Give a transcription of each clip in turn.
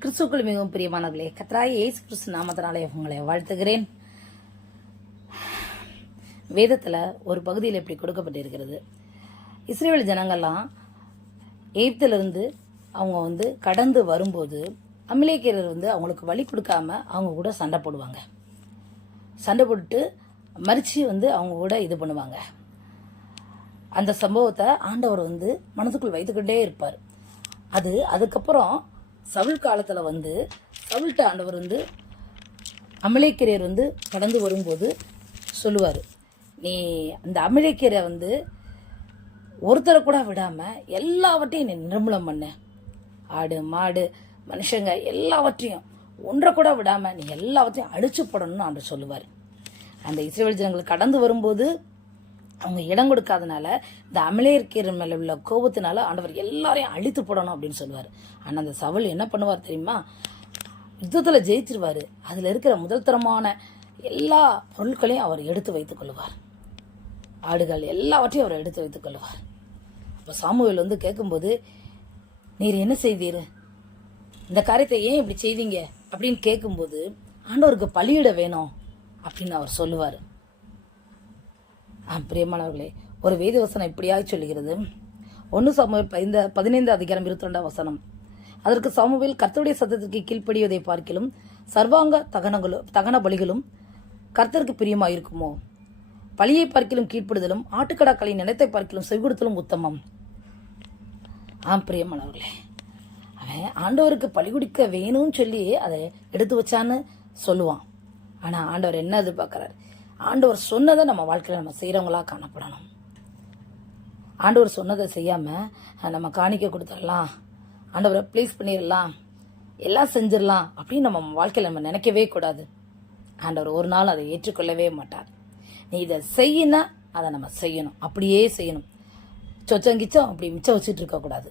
கிறிஸ்துக்குள் மிகவும் பிரியமானவர்களே, கர்த்தராகிய இயேசு கிறிஸ்து நாமத்தினாலே உங்களை வாழ்த்துகிறேன். வேதத்தில் ஒரு பகுதியில் இப்படி கொடுக்கப்பட்டிருக்கிறது. இஸ்ரேல் ஜனங்கள்லாம் எகிப்திலிருந்து அவங்க கடந்து வரும்போது அமலேக்கியர் அவங்களுக்கு வழி கொடுக்காம அவங்க கூட சண்டை போடுவாங்க. சண்டை போட்டு மறித்து அவங்க கூட இது பண்ணுவாங்க. அந்த சம்பவத்தை ஆண்டவர் மனதுக்குள் வைத்துக்கிட்டே இருப்பார். அதுக்கப்புறம் சவுல் காலத்தில் சவுல்ட்ட ஆண்டவர் அமலேக்கியர் கடந்து வரும்போது சொல்லுவார், நீ அந்த அமலேக்கியரை ஒருத்தரை கூட விடாமல் எல்லாவற்றையும் நீ நிர்மூலம் பண்ண, ஆடு மாடு மனுஷங்க எல்லாவற்றையும் ஒன்றை கூட விடாமல் நீ எல்லாவற்றையும் அழிச்சு போடணும்னு ஆண்டவர் சொல்லுவார். அந்த இஸ்ரவேல் ஜனங்களுக்கு கடந்து வரும்போது அவங்க இடம் கொடுக்காதனால இந்த அமலேக்கியர் மேலே உள்ள கோபத்தினால ஆண்டவர் எல்லாரையும் அழித்து போடணும் அப்படின்னு சொல்லுவார். ஆனால் அந்த சவுல் என்ன பண்ணுவார் தெரியுமா? யுத்தத்தில் ஜெயிச்சிருவார். அதில் இருக்கிற முதல் தரமான எல்லா பொருட்களையும் அவர் எடுத்து வைத்துக் கொள்வார். ஆடுகள் எல்லாவற்றையும் அவர் எடுத்து வைத்துக் கொள்வார். அப்போ சாமுவேல் கேட்கும்போது, நீர் என்ன செய்தீர், இந்த காரியத்தை ஏன் இப்படி செய்தீங்க அப்படின்னு கேட்கும்போது, ஆண்டவருக்கு பலியிட வேணும் அப்படின்னு அவர் சொல்லுவார். பிரியமானவர்களே, ஒரு வேத வசனம் இப்படியாக சொல்லுகிறது. 1 சாமுவேல் 15 அதிகாரம் 22 அதற்கு சாமுவேல், கர்த்தருடைய சத்தத்திற்கு கீழ்ப்படிவதை பார்க்கிலும் சர்வாங்க தகன பலிகளும் கர்த்தருக்கு பிரியமாயிருக்குமோ? பலியை பார்க்கிலும் கீழ்ப்படுதலும் ஆட்டுக்கடாக்களின் நிலத்தை பார்க்கிலும் செவிகொடுத்தலும் உத்தமம். பிரியமானவர்களே, அவன் ஆண்டவருக்கு பலி குடிக்க வேணும்னு சொல்லி அதை எடுத்து வச்சான்னு சொல்லுவான். ஆனால் ஆண்டவர் என்ன எதிர்பார்க்கிறார்? ஆண்டவர் சொன்னதை நம்ம வாழ்க்கையில் நம்ம செய்கிறவங்களா காணப்படணும். ஆண்டவர் சொன்னதை செய்யாமல் நம்ம காணிக்க கொடுத்துடலாம், ஆண்டவரை ப்ளீஸ் பண்ணிடலாம், எல்லாம் செஞ்சிடலாம் அப்படின்னு நம்ம வாழ்க்கையில் நம்ம நினைக்கவே கூடாது. ஆண்டவர் ஒரு நாள் அதை ஏற்றுக்கொள்ளவே மாட்டார். நீ இதை செய்யினா அதை நம்ம செய்யணும், அப்படியே செய்யணும். சொச்சங்கிச்சம் அப்படி மிச்சம் வச்சுட்டு இருக்கக்கூடாது.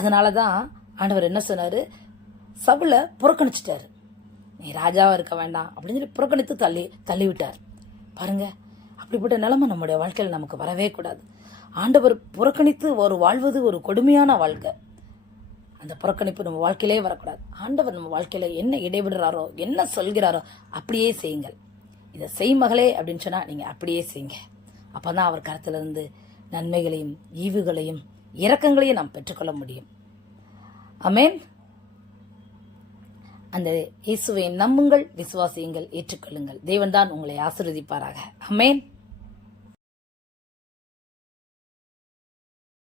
அதனால தான் ஆண்டவர் என்ன சொன்னார்? சவுலை புறக்கணிச்சிட்டாரு. நீ ராஜாவாக இருக்க வேண்டாம் அப்படின்னு சொல்லி புறக்கணித்து தள்ளிவிட்டார். பாருங்க, அப்படிப்பட்ட நிலைமை நம்முடைய வாழ்க்கையில் நமக்கு வரவே கூடாது. ஆண்டவர் புறக்கணித்து வாழ்வது ஒரு கொடுமையான வாழ்க்கை. அந்த புறக்கணிப்பு நம்ம வாழ்க்கையிலே வரக்கூடாது. ஆண்டவர் நம்ம வாழ்க்கையில் என்ன இடைவிடுறாரோ, என்ன சொல்கிறாரோ அப்படியே செய்யுங்கள். இதை செய் மகளே அப்படின்னு சொன்னால் நீங்கள் அப்படியே செய்யுங்க. அப்போ தான் அவர் கருத்திலிருந்து நன்மைகளையும் ஈவுகளையும் இரக்கங்களையும் நாம் பெற்றுக்கொள்ள முடியும். ஆமென். அந்த இயேசுவை நம்புங்கள், விசுவாசியுங்கள், ஏற்றுக்கொள்ளுங்கள். தேவன் தான் உங்களை ஆசீர்வதிப்பாராக. ஆமென்.